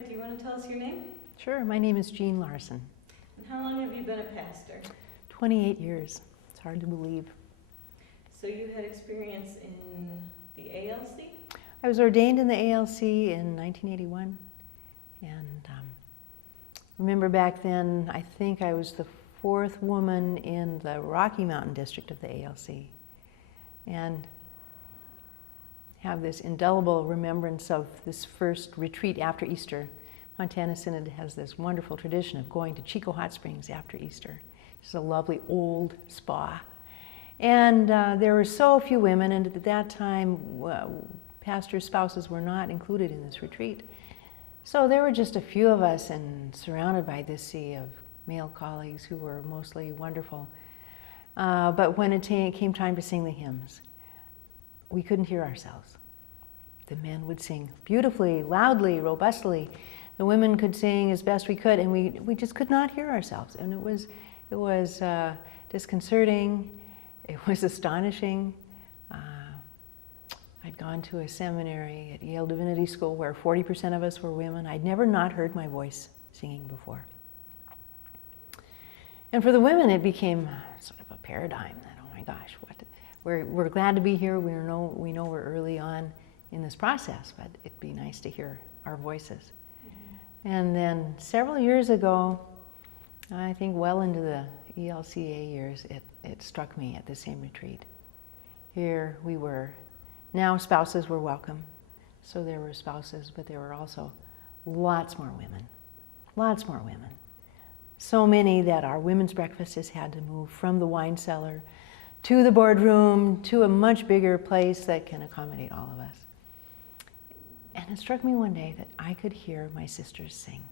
Do you want to tell us your name? Sure, my name is Jean Larson. And how long have you been a pastor? 28 years. It's hard to believe. So you had experience in the ALC? I was ordained in the ALC in 1981. And remember back then, I think I was the fourth woman in the Rocky Mountain district of the ALC. And have this indelible remembrance of this first retreat after Easter. Montana Synod has this wonderful tradition of going to Chico Hot Springs after Easter. It's a lovely old spa. And there were so few women, and at that time, pastors' spouses were not included in this retreat. So there were just a few of us, and surrounded by this sea of male colleagues who were mostly wonderful. But when it came time to sing the hymns, we couldn't hear ourselves. The men would sing beautifully, loudly, robustly. The women could sing as best we could, and we just could not hear ourselves. And it was disconcerting. It was astonishing. I'd gone to a seminary at Yale Divinity School where 40% of us were women. I'd never not heard my voice singing before. And for the women, it became sort of a paradigm that, oh my gosh, we're glad to be here. We know we're early on in this process, but it'd be nice to hear our voices. And then several years ago, I think well into the ELCA years, it struck me at the same retreat. Here we were. Now spouses were welcome. So there were spouses, but there were also lots more women. Lots more women. So many that our women's breakfast has had to move from the wine cellar to the boardroom to a much bigger place that can accommodate all of us. And it struck me one day that I could hear my sisters sing,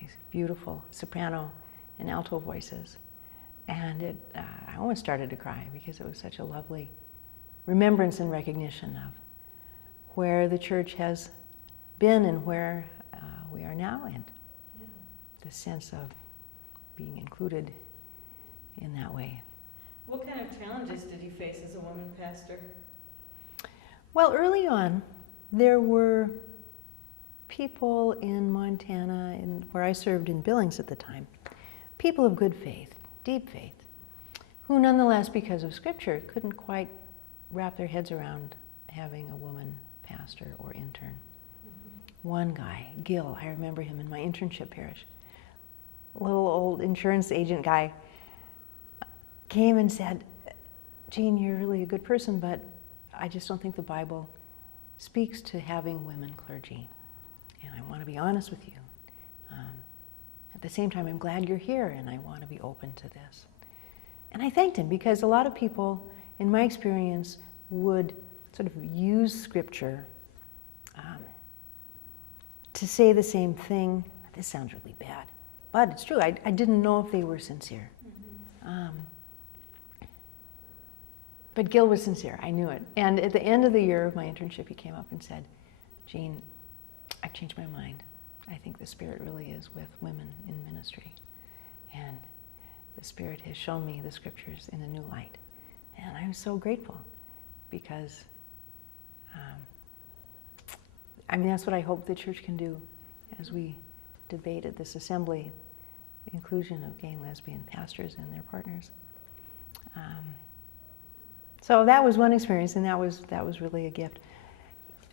these beautiful soprano and alto voices. And I almost started to cry because it was such a lovely remembrance and recognition of where the church has been and where we are now, and the sense of being included in that way. What kind of challenges did you face as a woman pastor? Well, early on, there were people in Montana, where I served in Billings at the time, people of good faith, deep faith, who nonetheless, because of Scripture, couldn't quite wrap their heads around having a woman pastor or intern. One guy, Gil, I remember him in my internship parish, a little old insurance agent guy, came and said, Jean, you're really a good person, but I just don't think the Bible speaks to having women clergy. And I want to be honest with you. At the same time, I'm glad you're here, and I want to be open to this. And I thanked him, because a lot of people, in my experience, would sort of use Scripture to say the same thing. This sounds really bad, but it's true. I didn't know if they were sincere. But Gil was sincere, I knew it. And at the end of the year of my internship, he came up and said, Jean, I've changed my mind. I think the Spirit really is with women in ministry. And the Spirit has shown me the Scriptures in a new light. And I'm so grateful, because that's what I hope the church can do as we debate at this assembly, the inclusion of gay and lesbian pastors and their partners. So that was one experience, and that was really a gift.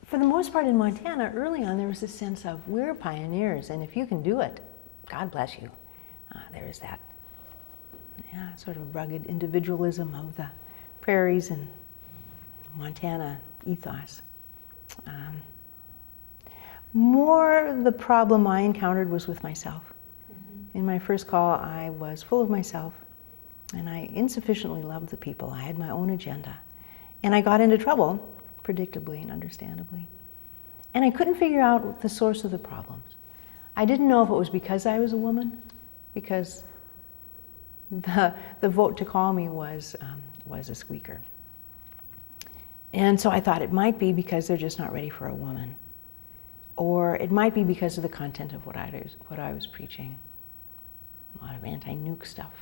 For the most part in Montana, early on, there was this sense of, we're pioneers, and if you can do it, God bless you. There is that sort of rugged individualism of the prairies and Montana ethos. More the problem I encountered was with myself. In my first call, I was full of myself, and I insufficiently loved the people. I had my own agenda. And I got into trouble, predictably and understandably. And I couldn't figure out the source of the problems. I didn't know if it was because I was a woman, because the vote to call me was a squeaker. And so I thought it might be because they're just not ready for a woman. Or it might be because of the content of what I was preaching. A lot of anti-nuke stuff.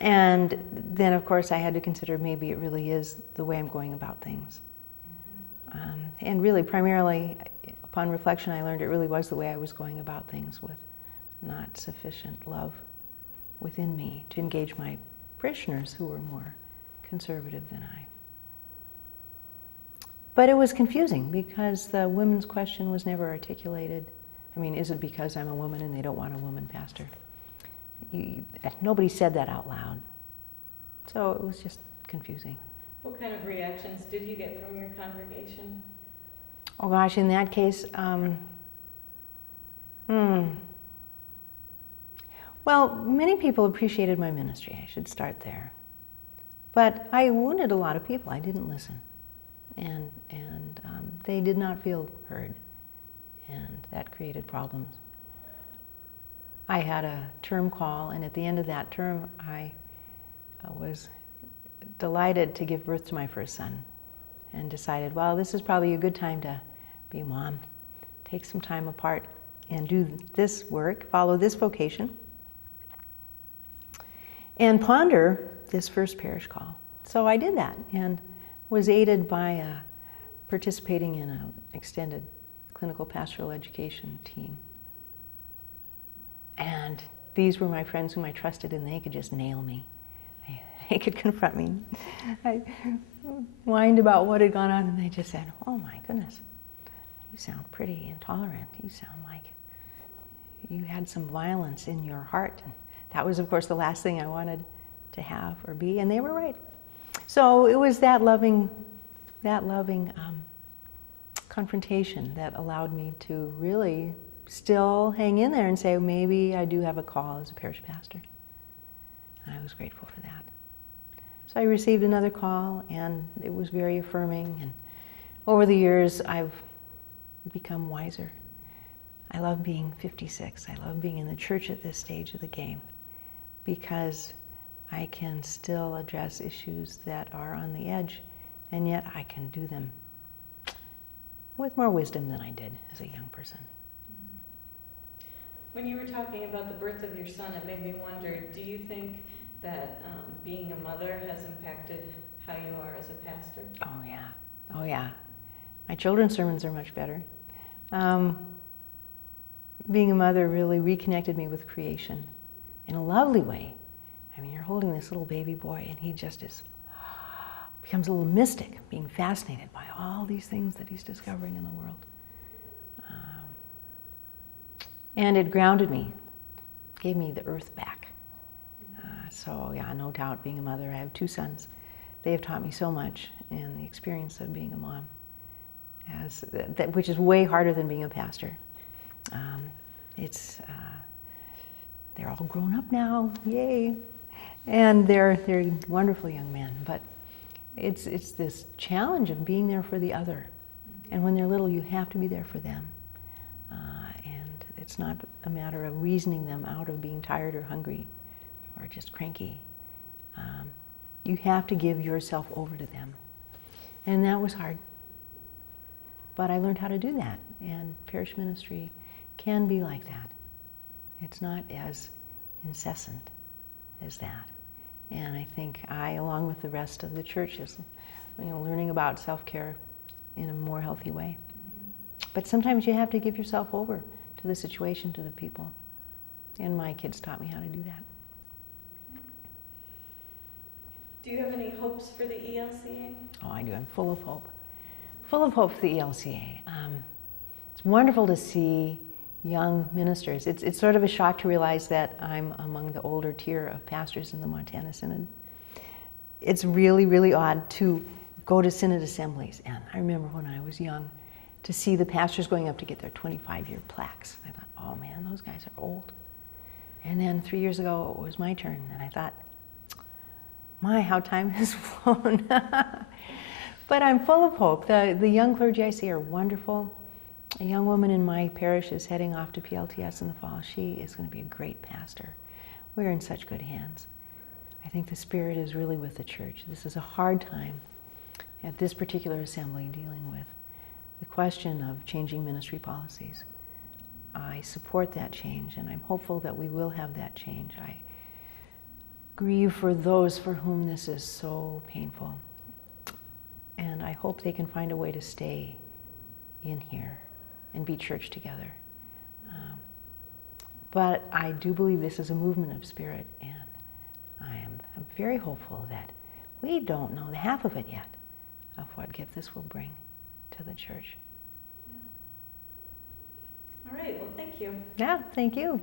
And then, of course, I had to consider maybe it really is the way I'm going about things. And really, primarily, upon reflection, I learned it really was the way I was going about things, with not sufficient love within me to engage my parishioners who were more conservative than I. But it was confusing because the women's question was never articulated. I mean, is it because I'm a woman and they don't want a woman pastor? Nobody said that out loud. So it was just confusing. What kind of reactions did you get from your congregation? Oh gosh, in that case, well, many people appreciated my ministry. I should start there. But I wounded a lot of people. I didn't listen. And they did not feel heard. And that created problems. I had a term call, and at the end of that term, I was delighted to give birth to my first son, and decided, well, this is probably a good time to be a mom. Take some time apart and do this work, follow this vocation, and ponder this first parish call. So I did that, and was aided by participating in an extended clinical pastoral education team. And these were my friends whom I trusted, and they could just nail me. They could confront me. I whined about what had gone on, and they just said, oh my goodness, you sound pretty intolerant. You sound like you had some violence in your heart. And that was, of course, the last thing I wanted to have or be, and they were right. So it was that loving confrontation that allowed me to really still hang in there and say, maybe I do have a call as a parish pastor. And I was grateful for that. So I received another call, and it was very affirming. And over the years, I've become wiser. I love being 56. I love being in the church at this stage of the game, because I can still address issues that are on the edge, and yet I can do them with more wisdom than I did as a young person. When you were talking about the birth of your son, it made me wonder, do you think that being a mother has impacted how you are as a pastor? Oh yeah. My children's sermons are much better. Being a mother really reconnected me with creation in a lovely way. I mean, you're holding this little baby boy, and he just becomes a little mystic, being fascinated by all these things that he's discovering in the world. And it grounded me, gave me the earth back. So yeah, no doubt, being a mother. I have 2 sons. They have taught me so much, and the experience of being a mom, which is way harder than being a pastor. They're all grown up now, yay! And they're wonderful young men, but it's this challenge of being there for the other. And when they're little, you have to be there for them. And it's not a matter of reasoning them out of being tired or hungry or just cranky. You have to give yourself over to them. And that was hard. But I learned how to do that. And parish ministry can be like that. It's not as incessant as that. And I think I, along with the rest of the church, is learning about self-care in a more healthy way. But sometimes you have to give yourself over to the situation, to the people. And my kids taught me how to do that. Do you have any hopes for the ELCA? Oh, I do. I'm full of hope. Full of hope for the ELCA. It's wonderful to see young ministers. It's sort of a shock to realize that I'm among the older tier of pastors in the Montana Synod. It's really, really odd to go to Synod assemblies. And I remember when I was young, to see the pastors going up to get their 25-year plaques. I thought, oh man, those guys are old. And then 3 years ago, it was my turn. And I thought, my, how time has flown. But I'm full of hope. The young clergy I see are wonderful. A young woman in my parish is heading off to PLTS in the fall. She is going to be a great pastor. We're in such good hands. I think the Spirit is really with the church. This is a hard time at this particular assembly dealing with the question of changing ministry policies. I support that change, and I'm hopeful that we will have that change. I grieve for those for whom this is so painful. And I hope they can find a way to stay in here and be church together. But I do believe this is a movement of spirit, and I'm very hopeful that we don't know the half of it yet, of what gift this will bring to the church. All right, well, thank you. Yeah, thank you.